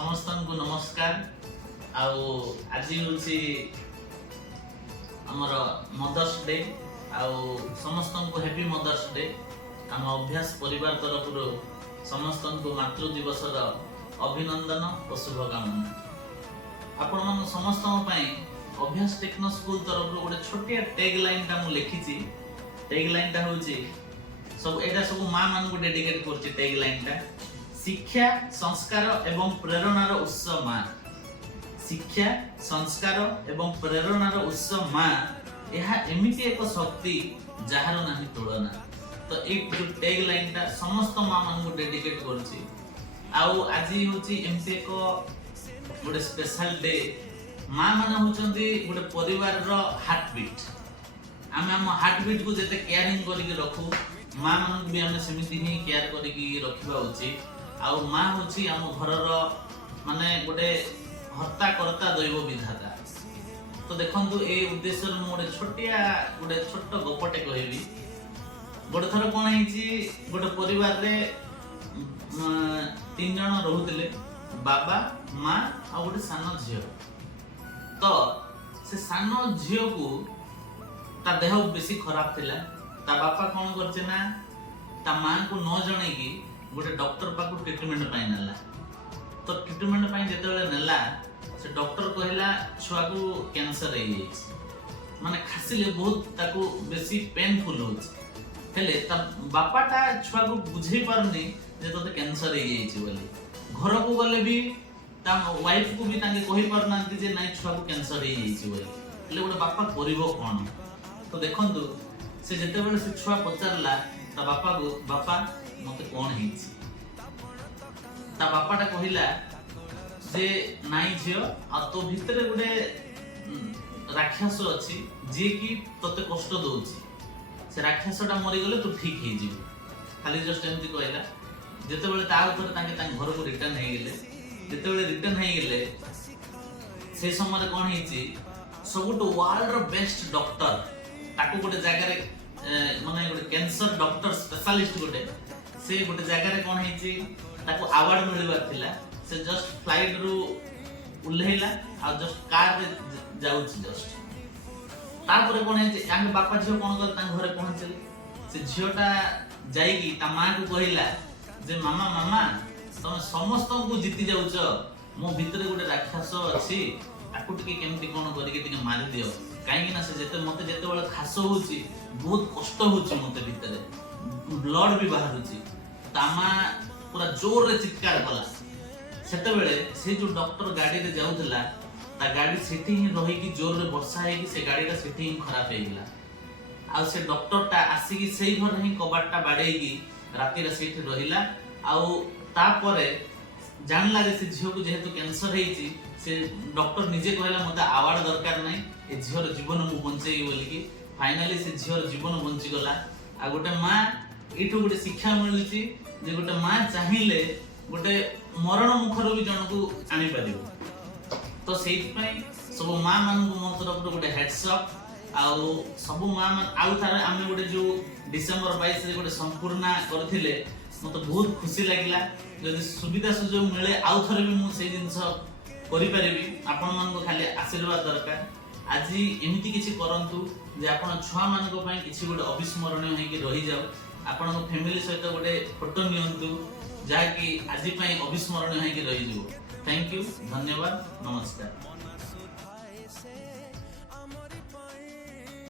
समस्तଙ୍କୁ नमस्कार। आज हूँ आमर मदर्स डे समस्त को हैप्पी मदर्स डे। आम अभ्यास परिवार तरफ समस्त को मातृ दिवस अभिनंदन और शुभकामना। आपण मान समस्त अभ्यास टेक्नो स्कूल तरफ गोटे छोटिया टैग लाइन टा मु लिखी। टैग लाइन टा होची सब एटा सब मां मान को डेडिकेट करछि। टैग लाइन टा शिक्षा संस्कार एवं प्रेरणार उत्स मां। शिक्षा संस्कार एवं प्रेरणार उत्स मां यह एमिति एक शक्ति जहार नाही तुलना। तो एक जो टैग लाइन टा समस्त मां मान को डेडिकेट करछि। आउ आज होची एमते को गोटे स्पेशल डे। मां मान होचंदी गोटे परिवार रो हार्ट बीट। आमे हम हार्ट बीट को जते केयरिंग करिक रखू मां मान भी हमें सेमिति ही केयर करिक रखिबा उचित। आउ मां होची हम घर रो माने गोटे हत्ता करता दैव विधाता। तो देखंतु ए उद्देश्य मु गोटे छोट गपटे कहबी। गोटे थर कोन हिची गोटे परिवार रे 3 जण रहउतिले, बाबा मां आ गोटे सानो झियो। तो से सानो झियो को ता देह बेसी खराब थिला। ता बापा कोन करचे ना ता मां को न जणे की गोटे डॉक्टर पाको ट्रीटमेंट पाई नेला। तो ट्रीटमेंट पाई जेतेबेले नेला से डॉक्टर कहला छुआ को कैंसर हे जाइछ। माने खासिले बहुत ताको बेसी पेनफुल होछ। हेले ता बापाटा छुआ को बुझे पारनी जे तोते कैंसर हे जाइछ बोली। घर को गले भी ता वाइफ को भी ताके कहि पारनांती जे नाइ छुआ को कैंसर हे जाइछ बोली। हेले गोटे बापा करिवो कोन। तो देखंतु से जेतेबेले से छुआ पचारला ता बापा को, बापा मते कोन हेछि। ता बापाटा कहिला जे नाइ झियो आ तो भितरे गोटे राक्षस अछि जे कि तते कष्ट दोछि। से राक्षसटा मरि गले तू ठीक हे जिवो। खाली जस्ट एमति कहला। जेतेबेले ता उतर ताके घर को रिटर्न हे गेले। जेतेबेले रिटर्न हे गेले से समय कोन हेछि सबुटो वर्ल्ड रो बेस्ट डॉक्टर ताको गोटे जगह रे माने गोटे कैंसर डॉक्टर स्पेशलिस्ट गोटे से गोटे जगह रे कोन हेछि ताको अवार्ड मिलबार थिला। से जस्ट फ्लाइट रु उल्हेला आ जस्ट कार रे जाउछि। जस्ट तापर कोन हेछि आंगे बापा झियो कोन कर ता घरे पहुंचले। से झियोटा जाईकी ता मां को कहिला जे मामा मामा तुम समस्त को जीति जाउछ। मो भितरे गोटे राक्षस अछि ताकू टिके केमति कोन करिके टिके मारि दियो। काहेकि ना से जेते मते जेते बेले खास होउछि बहुत कष्ट होउछि मते भितरे ब्लड भी बाहरुछि। तामा पूरा जोर रे चित्कार कला। सेते बेले से जो डॉक्टर गाड़ी रे जाउथला ता गाड़ी सेठी ही रही की जोर रे वर्षा हे की से गाड़ीटा सेठी ही खराब हे गेला। आ से डॉक्टर ता आसी की सेही घर ही कबाटटा बाडे की राती रे सेठी रहिला। आ ता परे जानला जे से झियो को जेहेतु कैंसर हेछि से डॉक्टर निजे कहला मते अवार्ड दरकार नै ए झियोर जीवन मु बंचेई बोली की फाइनली से झियोर जीवन बंची गला। आ गोटे मां एठु गोटे शिक्षा मिलुछि जे गोटे मां चाहिले गोटे मरण मुखर भी जन को आनी पारिबो। तो सेहि पई सब मां मान को मो तरफ गोटे हेड्स अप। आउ सब मां मान आउ थारे आमे गोटे जो डिसेंबर 22 रे गोटे संपूर्ण करथिले मते बहुत खुशी लागिला। जदि सुविधा सुजोग मिले आउ थरे भी मु से जिंस करि परिबी। आपण मान को खाली आशीर्वाद दरकार। आज एमिति किछि करंतु जे आपण छुआ मान को पई किछि गोटे अविस्मरणीय हे कि रहि जाउ। आपण को फैमिली सहित गोटे फोटो नियंतु जा कि आज पई अविस्मरणीय हे कि रहि जिवो। थैंक यू, धन्यवाद, नमस्कार।